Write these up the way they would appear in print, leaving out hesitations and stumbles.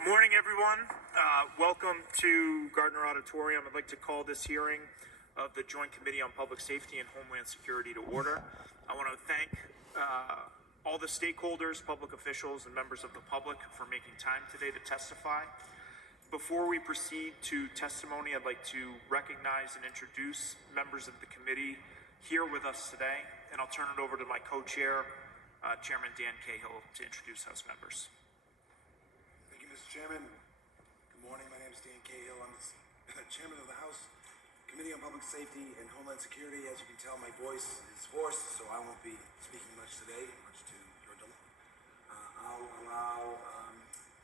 Good morning, everyone. Welcome to Gardner Auditorium. I'd like to call this hearing of the Joint Committee on Public Safety and Homeland Security to order. I want to thank all the stakeholders, public officials, and members of the public for making time today to testify. Before we proceed to testimony, I'd like to recognize and introduce members of the committee here with us today, and I'll turn it over to my co-chair, Chairman Dan Cahill, to introduce House members. Thank you, Mr. Chairman. Good morning. My name is Dan Cahill. I'm the Chairman of the House Committee on Public Safety and Homeland Security. As you can tell, my voice is hoarse, so I won't be speaking much today, much to your delight. I'll allow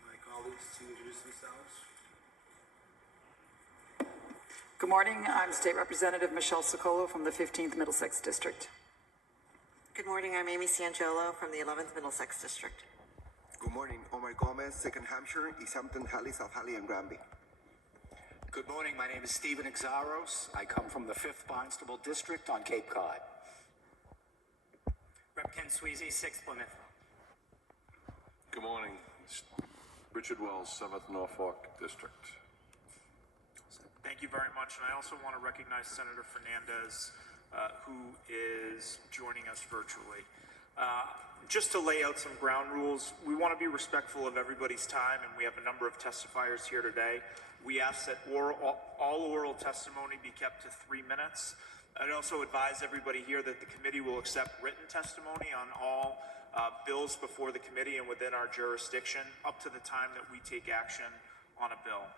my colleagues to introduce themselves. Good morning. I'm State Representative Michelle Socolo from the 15th Middlesex District. Good morning. I'm Amy Sangiolo from the 11th Middlesex District. Good morning. Omar Gomez, 2nd Hampshire, East Hampton, Halley, South Halley, and Granby. Good morning. My name is Stephen Exaros. I come from the 5th Barnstable District on Cape Cod. Rep. Ken Sweezy, 6th Plymouth. Good morning. Richard Wells, 7th Norfolk District. Thank you very much. And I also want to recognize Senator Fernandez, who is joining us virtually. Just to lay out some ground rules, we want to be respectful of everybody's time, and we have a number of testifiers here today. We ask that all oral testimony be kept to 3 minutes. I'd also advise everybody here that the committee will accept written testimony on all bills before the committee and within our jurisdiction up to the time that we take action on a bill.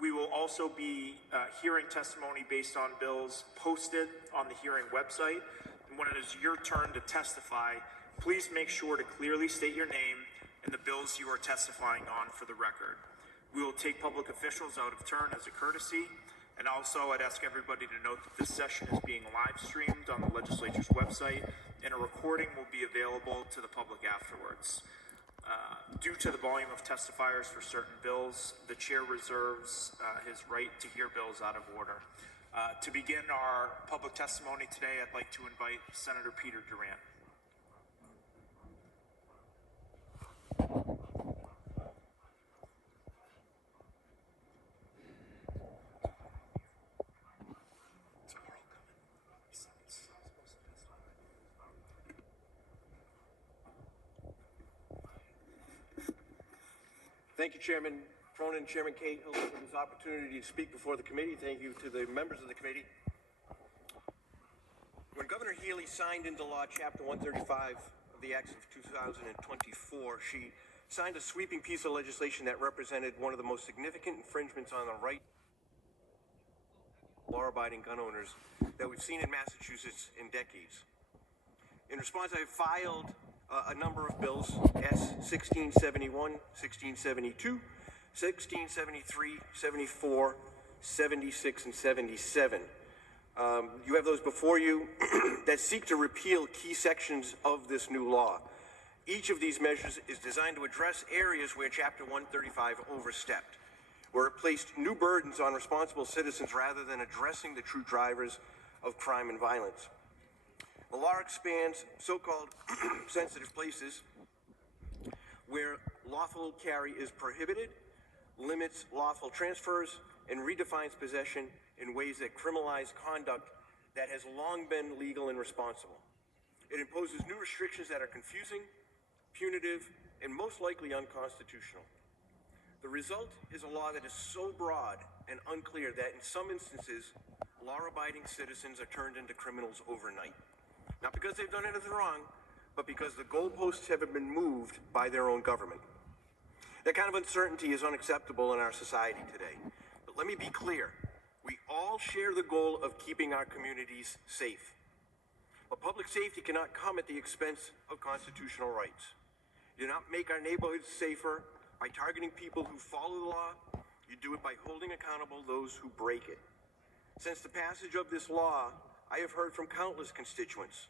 We will also be hearing testimony based on bills posted on the hearing website. And when it is your turn to testify, please make sure to clearly state your name and the bills you are testifying on for the record. We will take public officials out of turn as a courtesy. And also, I'd ask everybody to note that this session is being live streamed on the legislature's website, and a recording will be available to the public afterwards. Due to the volume of testifiers for certain bills, the chair reserves his right to hear bills out of order. To begin our public testimony today, I'd like to invite Senator Peter Durant. Thank you, Chairman Cronin, Chairman Cahill, for this opportunity to speak before the committee. Thank you to the members of the committee. When Governor Healy signed into law Chapter 135 of the Acts of 2024, she signed a sweeping piece of legislation that represented one of the most significant infringements on the right of law-abiding gun owners that we've seen in Massachusetts in decades. In response, I filed a number of bills, S 1671, 1672, 1673, 74, 76, and 77. You have those before you that seek to repeal key sections of this new law. Each of these measures is designed to address areas where Chapter 135 overstepped, where it placed new burdens on responsible citizens rather than addressing the true drivers of crime and violence. The law expands so-called sensitive places where lawful carry is prohibited, limits lawful transfers, and redefines possession in ways that criminalize conduct that has long been legal and responsible. It imposes new restrictions that are confusing, punitive, and most likely unconstitutional. The result is a law that is so broad and unclear that in some instances, law-abiding citizens are turned into criminals overnight. Not because they've done anything wrong, but because the goalposts have been moved by their own government. That kind of uncertainty is unacceptable in our society today. But let me be clear. We all share the goal of keeping our communities safe. But public safety cannot come at the expense of constitutional rights. You do not make our neighborhoods safer by targeting people who follow the law. You do it by holding accountable those who break it. Since the passage of this law, I have heard from countless constituents,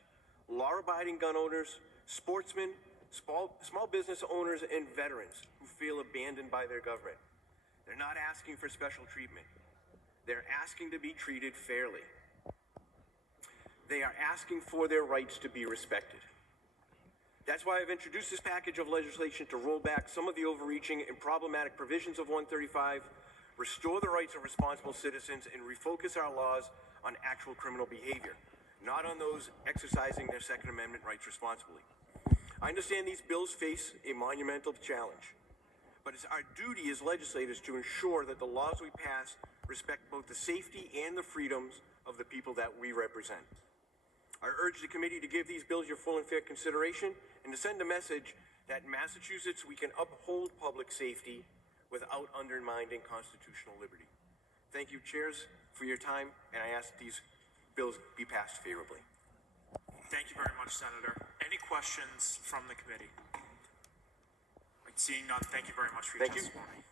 law-abiding gun owners, sportsmen, small business owners, and veterans who feel abandoned by their government. They're not asking for special treatment. They're asking to be treated fairly. They are asking for their rights to be respected. That's why I've introduced this package of legislation to roll back some of the overreaching and problematic provisions of 135, restore the rights of responsible citizens, and refocus our laws on actual criminal behavior, not on those exercising their Second Amendment rights responsibly. I understand these bills face a monumental challenge, but it's our duty as legislators to ensure that the laws we pass respect both the safety and the freedoms of the people that we represent. I urge the committee to give these bills your full and fair consideration and to send a message that in Massachusetts we can uphold public safety without undermining constitutional liberty. Thank you, chairs, for your time, and I ask that these bills be passed favorably. Thank you very much, Senator. Any questions from the committee? Seeing none, thank you very much for your testimony.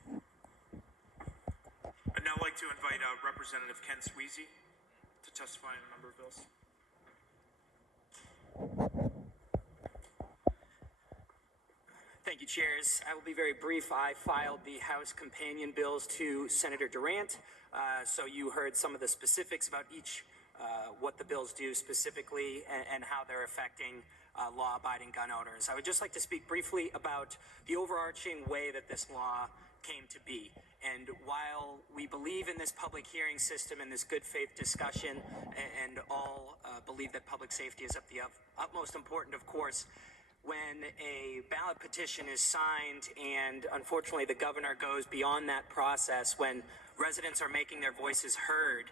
I'd now like to invite Representative Ken Sweezy to testify on a number of bills. Thank you, chairs. I will be very brief. I filed the House companion bills to Senator Durant, so you heard some of the specifics about each, what the bills do specifically and how they're affecting law-abiding gun owners. I would just like to speak briefly about the overarching way that this law came to be. And while we believe in this public hearing system and this good faith discussion, and all believe that public safety is of the utmost important, of course, when a ballot petition is signed and unfortunately the governor goes beyond that process, when residents are making their voices heard,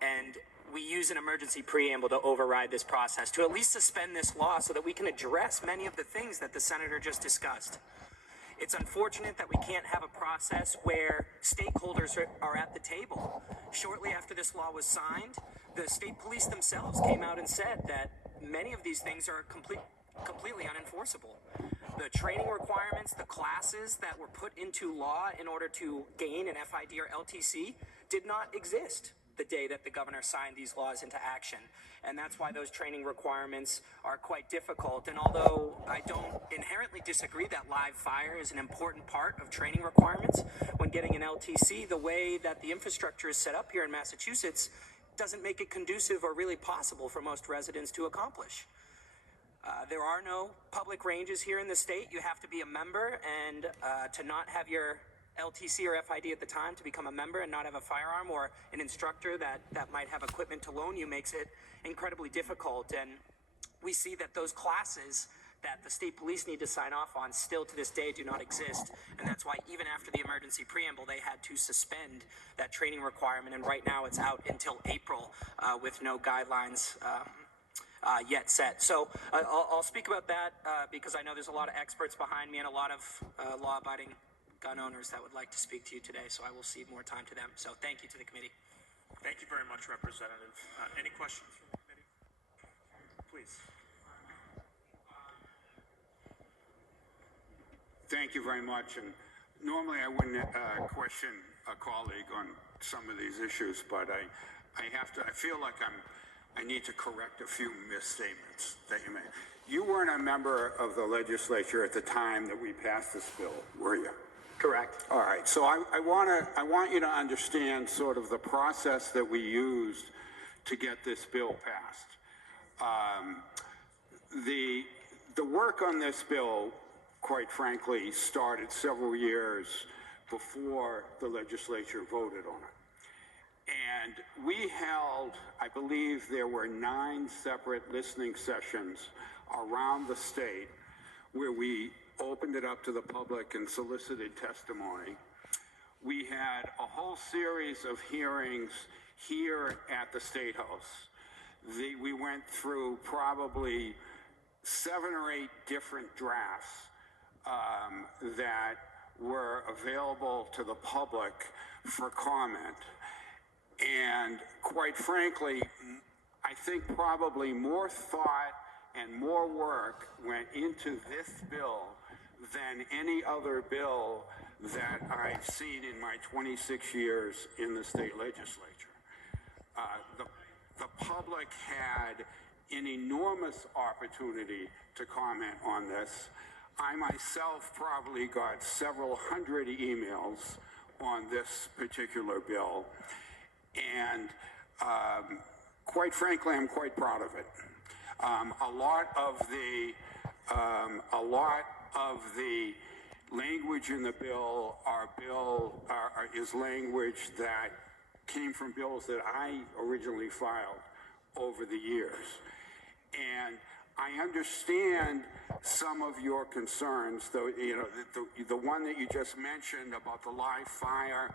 and we use an emergency preamble to override this process, to at least suspend this law so that we can address many of the things that the senator just discussed. It's unfortunate that we can't have a process where stakeholders are at the table. Shortly after this law was signed, the state police themselves came out and said that many of these things are completely unenforceable. The training requirements, the classes that were put into law in order to gain an FID or LTC did not exist the day that the governor signed these laws into action. And that's why those training requirements are quite difficult. And although I don't inherently disagree that live fire is an important part of training requirements when getting an LTC, the way that the infrastructure is set up here in Massachusetts doesn't make it conducive or really possible for most residents to accomplish. There are no public ranges here in the state. You have to be a member, and to not have your LTC or FID at the time, to become a member and not have a firearm or an instructor that might have equipment to loan you, makes it incredibly difficult. And we see that those classes that the state police need to sign off on still to this day do not exist. And that's why even after the emergency preamble, they had to suspend that training requirement. And right now it's out until April with no guidelines yet set. So I'll speak about that because I know there's a lot of experts behind me and a lot of law-abiding gun owners that would like to speak to you today. So I will cede more time to them. So thank you to the committee. Thank you very much, Representative. Any questions from the committee? Please. Thank you very much. And normally I wouldn't question a colleague on some of these issues, but I feel like I need to correct a few misstatements that you made. You weren't a member of the legislature at the time that we passed this bill, were you? Correct. All right. So I want you to understand sort of the process that we used to get this bill passed. The work on this bill, quite frankly, started several years before the legislature voted on it. And we held, I believe there were 9 separate listening sessions around the state where we opened it up to the public and solicited testimony. We had a whole series of hearings here at the State House. We went through probably 7 or 8 different drafts that were available to the public for comment. And quite frankly, I think probably more thought and more work went into this bill than any other bill that I've seen in my 26 years in the state legislature. The public had an enormous opportunity to comment on this. I myself probably got several hundred emails on this particular bill. And quite frankly, I'm quite proud of it. A lot of the A lot of the language in the bill is language that came from bills that I originally filed over the years. And I understand some of your concerns, though, you know, the one that you just mentioned about the live fire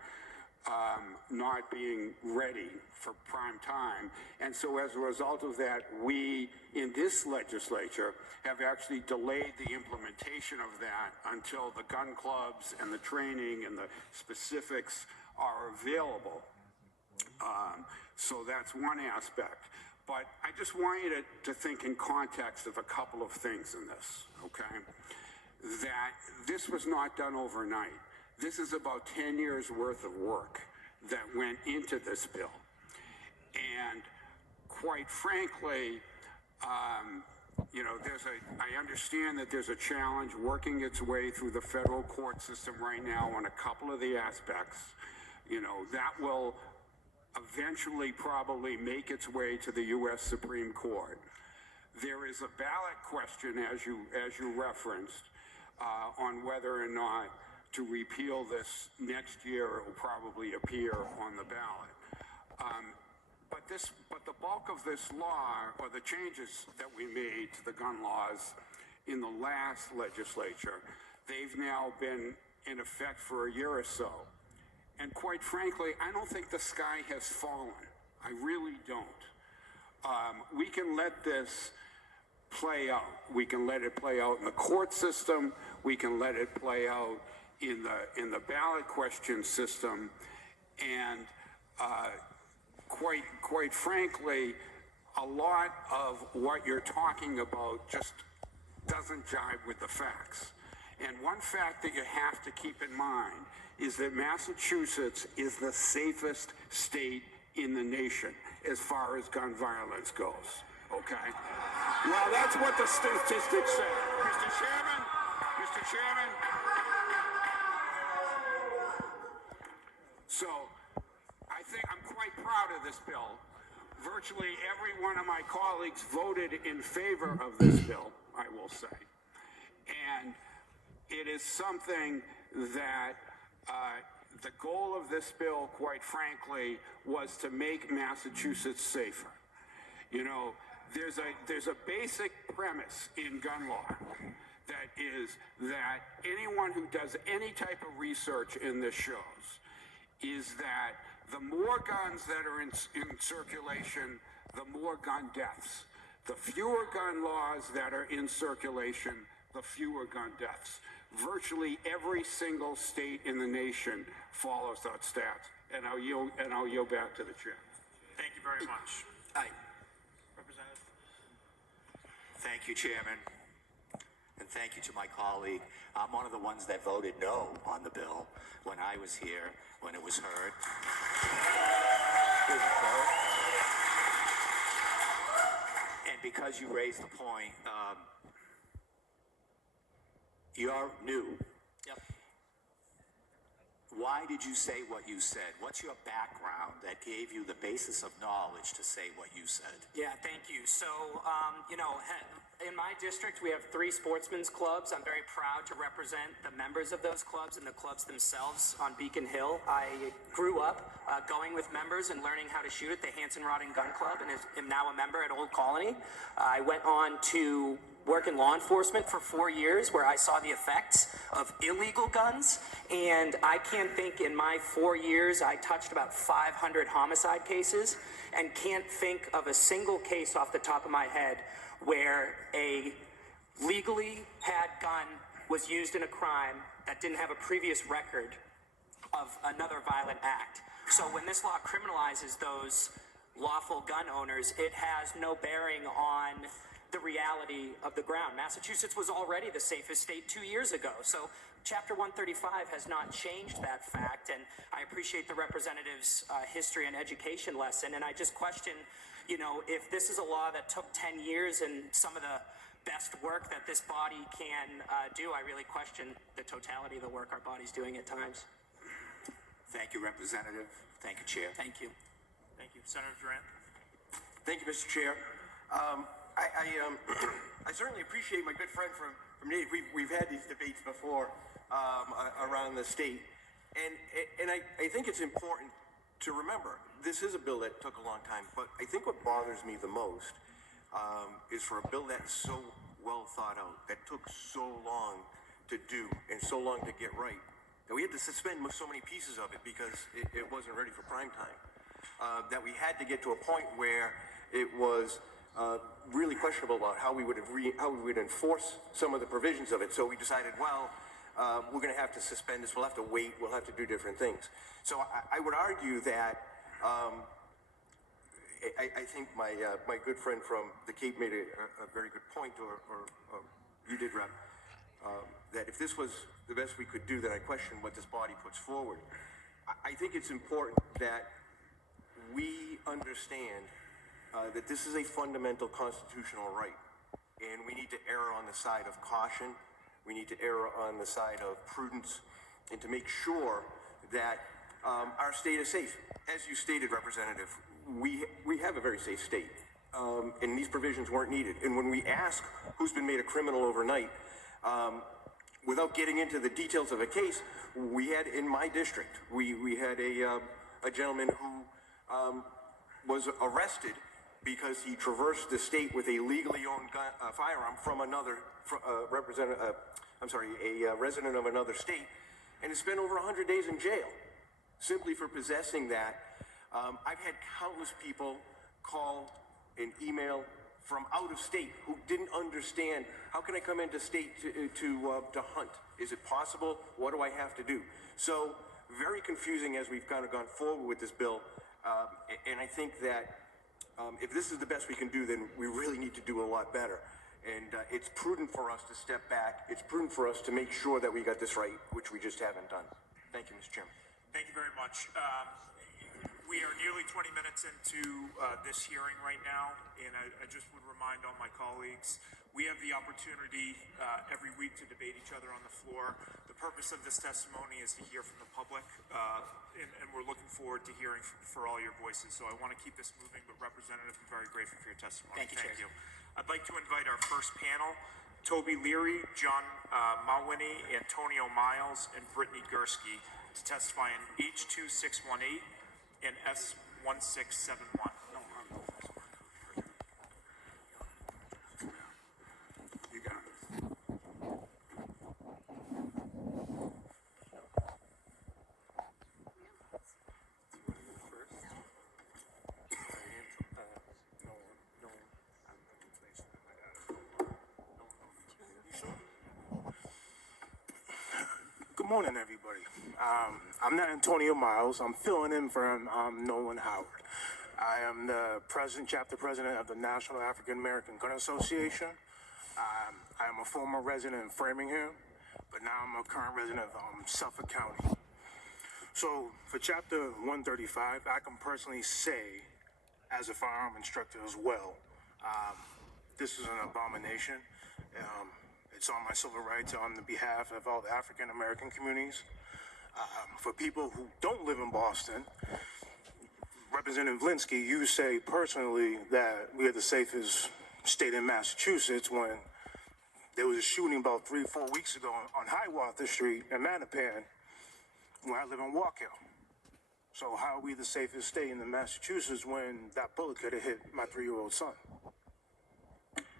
not being ready for prime time. And so as a result of that, we in this legislature have actually delayed the implementation of that until the gun clubs and the training and the specifics are available. So that's one aspect. But I just want you to think in context of a couple of things in this, okay? That this was not done overnight. This is about 10 years worth of work that went into this bill. And quite frankly, you know, I understand that there's a challenge working its way through the federal court system right now on a couple of the aspects. You know, that will eventually probably make its way to the U.S. Supreme Court. There is a ballot question, as you referenced, on whether or not to repeal this next year. It will probably appear on the ballot. But the bulk of this law, or the changes that we made to the gun laws in the last legislature, they've now been in effect for a year or so. And quite frankly, I don't think the sky has fallen. I really don't. We can let this play out. We can let it play out in the court system. We can let it play out in the ballot question system. And quite frankly, a lot of what you're talking about just doesn't jive with the facts. And one fact that you have to keep in mind is that Massachusetts is the safest state in the nation as far as gun violence goes, okay? Well, that's what the statistics say. Mr. Chairman, so I think I'm quite proud of this bill. Virtually every one of my colleagues voted in favor of this bill, I will say. And it is something that the goal of this bill, quite frankly, was to make Massachusetts safer. You know, there's a basic premise in gun law that is that anyone who does any type of research in this shows is that the more guns that are in circulation, the more gun deaths. The fewer gun laws that are in circulation, the fewer gun deaths. Virtually every single state in the nation follows that stat. And I'll yield back to the chair. Thank you very much. Representative. Thank you, Chairman. And thank you to my colleague. I'm one of the ones that voted no on the bill when I was here, when it was heard. And because you raised the point, you're new. Yep. Why did you say what you said? What's your background that gave you the basis of knowledge to say what you said? Yeah, thank you. So, you know, in my district, we have 3 sportsmen's clubs. I'm very proud to represent the members of those clubs and the clubs themselves on Beacon Hill. I grew up going with members and learning how to shoot at the Hanson Rod and Gun Club, and am now a member at Old Colony. I went on to work in law enforcement for 4 years, where I saw the effects of illegal guns, and I can't think in my 4 years I touched about 500 homicide cases, and can't think of a single case off the top of my head where a legally had gun was used in a crime that didn't have a previous record of another violent act. So when this law criminalizes those lawful gun owners, it has no bearing on the reality of the ground. Massachusetts was already the safest state 2 years ago. So Chapter 135 has not changed that fact, and I appreciate the representative's history and education lesson. And I just question, you know, if this is a law that took 10 years and some of the best work that this body can do, I really question the totality of the work our body's doing at times. Thank you, Representative. Thank you, Chair. Thank you. Thank you. Senator Durant. Thank you, Mr. Chair. I certainly appreciate my good friend from Native. We've had these debates before around the state, and I think it's important to remember this is a bill that took a long time. But I think what bothers me the most is for a bill that's so well thought out, that took so long to do and so long to get right, that we had to suspend so many pieces of it because it wasn't ready for prime time. That we had to get to a point where it was really questionable about how we would enforce some of the provisions of it. So we decided, well, we're going to have to suspend this. We'll have to wait. We'll have to do different things. So I would argue that I think my good friend from the Cape made a very good point, or you did, Rep, that if this was the best we could do, then I question what this body puts forward. I think it's important that we understand that this is a fundamental constitutional right, and we need to err on the side of caution. We need to err on the side of prudence, and to make sure that our state is safe. As you stated, Representative, we have a very safe state, and these provisions weren't needed. And when we ask who's been made a criminal overnight, without getting into the details of a case, we had in my district, we had a gentleman who was arrested because he traversed the state with a legally owned firearm from another a resident of another state, and has spent over 100 days in jail simply for possessing that. I've had countless people call and email from out of state who didn't understand, how can I come into state to hunt? Is it possible? What do I have to do? So very confusing as we've kind of gone forward with this bill. And I think that if this is the best we can do, then we really need to do a lot better. And it's prudent for us to step back. It's prudent for us to make sure that we got this right, which we just haven't done. Thank you, Mr. Chairman. Thank you very much. We are nearly 20 minutes into this hearing right now, and I just would remind all my colleagues, we have the opportunity every week to debate each other on the floor. The purpose of this testimony is to hear from the public, and we're looking forward to hearing for all your voices. So I want to keep this moving, but Representative, I'm very grateful for your testimony. Thank you. I'd like to invite our first panel, Toby Leary, John Malwini, Antonio Miles, and Brittany Gursky, to testify in H2618 and S1671. You got it. Good morning, everybody. I'm not Antonio Miles. I'm filling in for Nolan Howard. I am the chapter president of the National African American Gun Association. I am a former resident in Framingham, but now I'm a current resident of Suffolk County. So for chapter 135, I can personally say, as a firearm instructor as well, this is an abomination. It's on my civil rights on the behalf of all the African American communities. For people who don't live in Boston, Representative Linsky, you say personally that we are the safest state in Massachusetts when there was a shooting about 3-4 weeks ago on Hiawatha Street in Mattapan, where I live in Walk Hill. So how are we the safest state in Massachusetts when that bullet could have hit my 3-year-old son?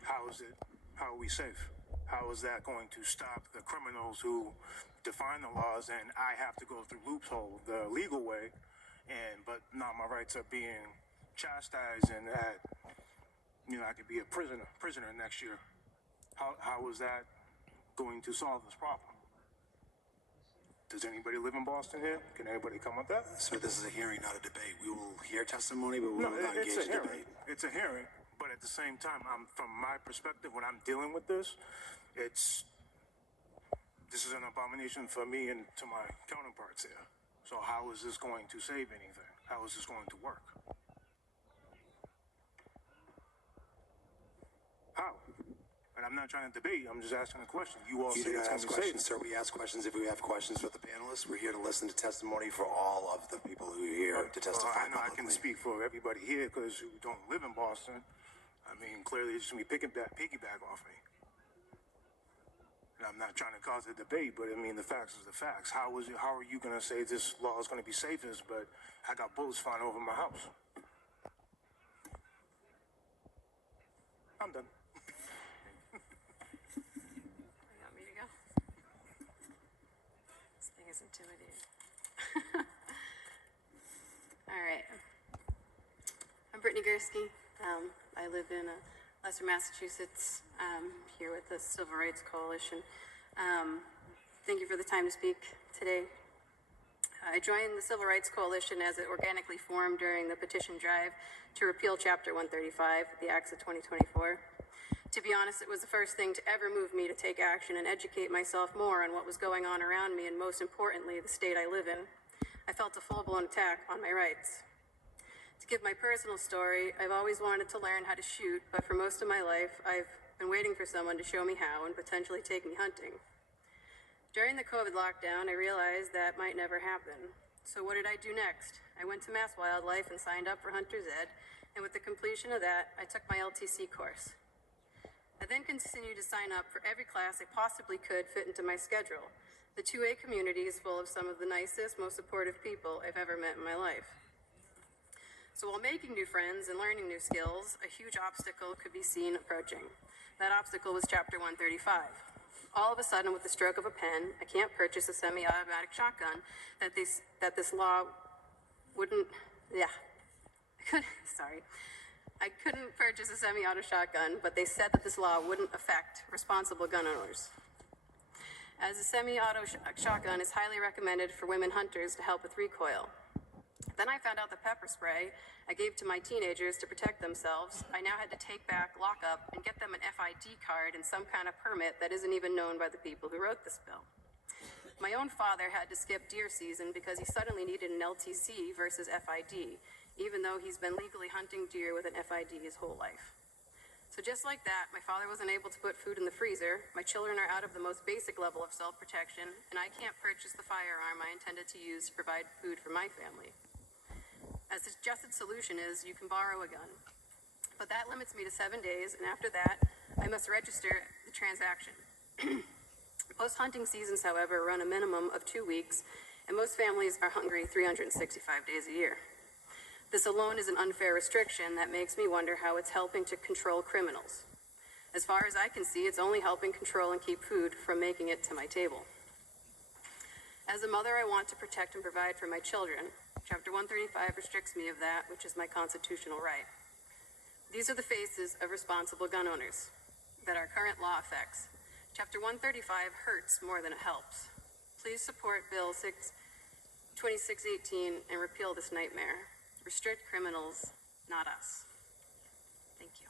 How are we safe? How is that going to stop the criminals who define the laws, and I have to go through loophole the legal way, but now my rights are being chastised, and that, I could be a prisoner next year. How is that going to solve this problem? Does anybody live in Boston here? Can anybody come with that? Sir, this is a hearing, not a debate. We will hear testimony, but we will not engage in debate. It's a hearing, but at the same time, from my perspective, when I'm dealing with this, this is an abomination for me and to my counterparts here. So how is this going to save anything? How is this going to work? How? And I'm not trying to debate. I'm just asking a question. You all You say do it's not going ask to questions, save sir. We ask questions if we have questions for the panelists. We're here to listen to testimony for all of the people who are here to testify I know I can publicly. speak for everybody here because who don't live in Boston. I mean, clearly it's just gonna be piggyback off me. And I'm not trying to cause a debate, but I mean, the facts is the facts. How are you gonna say this law is gonna be safest, but I got bullets flying over my house? I'm done. You want me to go? This thing is intimidating. All right. I'm Brittany Gursky. I live in Leicester, Massachusetts, here with the Civil Rights Coalition. Thank you for the time to speak today. I joined the Civil Rights Coalition as it organically formed during the petition drive to repeal Chapter 135, the Acts of 2024. To be honest, it was the first thing to ever move me to take action and educate myself more on what was going on around me, and most importantly, the state I live in. I felt a full-blown attack on my rights. To give my personal story, I've always wanted to learn how to shoot, but for most of my life, I've been waiting for someone to show me how and potentially take me hunting. During the COVID lockdown, I realized that might never happen. So what did I do next? I went to Mass Wildlife and signed up for Hunter's Ed, and with the completion of that, I took my LTC course. I then continued to sign up for every class I possibly could fit into my schedule. The 2A community is full of some of the nicest, most supportive people I've ever met in my life. So while making new friends and learning new skills, a huge obstacle could be seen approaching. That obstacle was Chapter 135. All of a sudden, with the stroke of a pen, I can't purchase a semi-automatic shotgun that this law wouldn't, I couldn't purchase a semi-auto shotgun, but they said that this law wouldn't affect responsible gun owners. As a semi-auto shotgun is highly recommended for women hunters to help with recoil. Then I found out the pepper spray I gave to my teenagers to protect themselves, I now had to take back, lock up, and get them an FID card and some kind of permit that isn't even known by the people who wrote this bill. My own father had to skip deer season because he suddenly needed an LTC versus FID, even though he's been legally hunting deer with an FID his whole life. So just like that, my father wasn't able to put food in the freezer, my children are out of the most basic level of self-protection, and I can't purchase the firearm I intended to use to provide food for my family. As the suggested solution is, you can borrow a gun. But that limits me to 7 days, and after that, I must register the transaction. Most hunting seasons, however, run a minimum of 2 weeks, and most families are hungry 365 days a year. This alone is an unfair restriction that makes me wonder how it's helping to control criminals. As far as I can see, it's only helping control and keep food from making it to my table. As a mother, I want to protect and provide for my children. Chapter 135 restricts me of that, which is my constitutional right. These are the faces of responsible gun owners that our current law affects. Chapter 135 hurts more than it helps. Please support Bill 2618 and repeal this nightmare. Restrict criminals, not us. Thank you.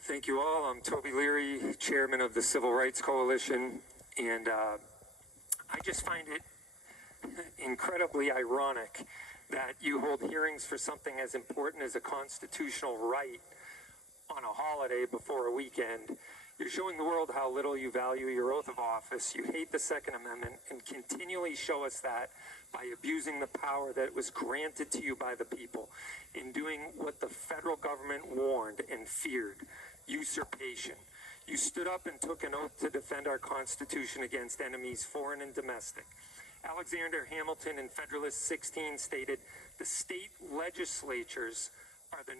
Thank you all. I'm Toby Leary, chairman of the Civil Rights Coalition, and I just find it incredibly ironic that you hold hearings for something as important as a constitutional right on a holiday before a weekend. You're showing the world how little you value your oath of office. You hate the Second Amendment and continually show us that by abusing the power that was granted to you by the people in doing what the federal government warned and feared, usurpation. You stood up and took an oath to defend our Constitution against enemies, foreign and domestic. Alexander Hamilton in Federalist 16 stated, "The state legislatures are the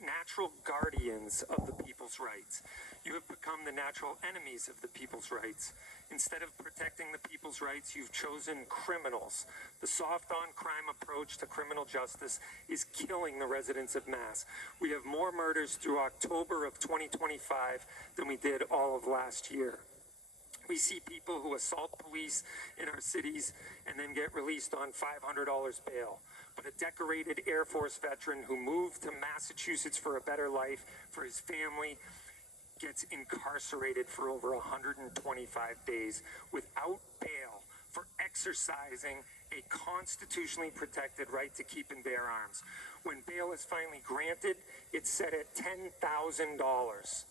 natural guardians of the people's rights. You have become the natural enemies of the people's rights. Instead of protecting the people's rights, you've chosen criminals. The soft-on-crime approach to criminal justice is killing the residents of Mass. We have more murders through October of 2025 than we did all of last year. We see people who assault police in our cities and then get released on $500 bail. But a decorated Air Force veteran who moved to Massachusetts for a better life for his family gets incarcerated for over 125 days without bail for exercising a constitutionally protected right to keep and bear arms. When bail is finally granted, it's set at $10,000.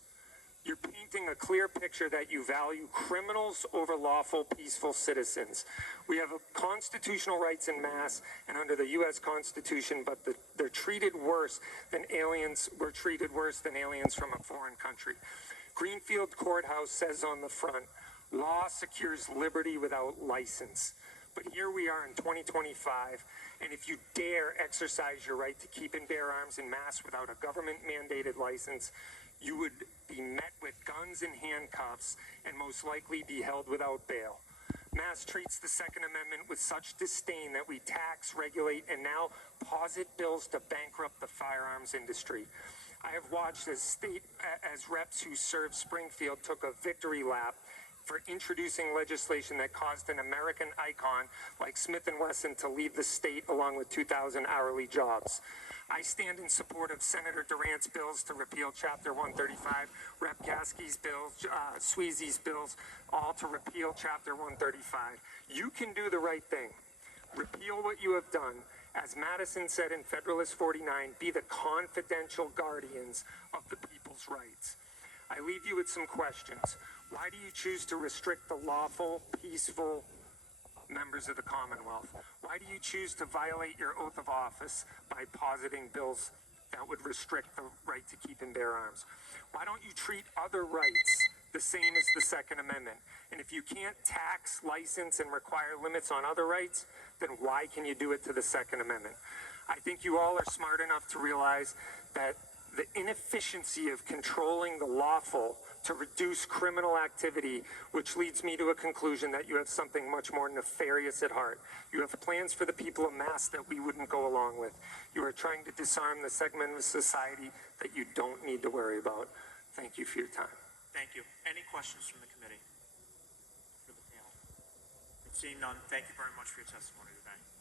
You're painting a clear picture that you value criminals over lawful, peaceful citizens. We have constitutional rights in mass and under the U.S. Constitution, but they're treated worse than aliens. We're treated worse than aliens from a foreign country. Greenfield Courthouse says on the front, law secures liberty without license. But here we are in 2025, and if you dare exercise your right to keep and bear arms in mass without a government-mandated license, you would be met with guns and handcuffs and most likely be held without bail. Mass treats the Second Amendment with such disdain that we tax, regulate, and now posit bills to bankrupt the firearms industry. I have watched as reps who served Springfield took a victory lap for introducing legislation that caused an American icon like Smith & Wesson to leave the state along with 2,000 hourly jobs. I stand in support of Senator Durant's bills to repeal Chapter 135, Rep. Gaskey's bills, Sweezy's bills, all to repeal Chapter 135. You can do the right thing. Repeal what you have done. As Madison said in Federalist 49, be the confidential guardians of the people's rights. I leave you with some questions. Why do you choose to restrict the lawful, peaceful members of the Commonwealth? Why do you choose to violate your oath of office by positing bills that would restrict the right to keep and bear arms? Why don't you treat other rights the same as the Second Amendment? And if you can't tax, license, and require limits on other rights, then why can you do it to the Second Amendment? I think you all are smart enough to realize that the inefficiency of controlling the lawful to reduce criminal activity, which leads me to a conclusion that you have something much more nefarious at heart. You have plans for the people of mass that we wouldn't go along with. You are trying to disarm the segment of society that you don't need to worry about. Thank you for your time. Thank you. Any questions from the committee? For the panel? Seeing none, thank you very much for your testimony today.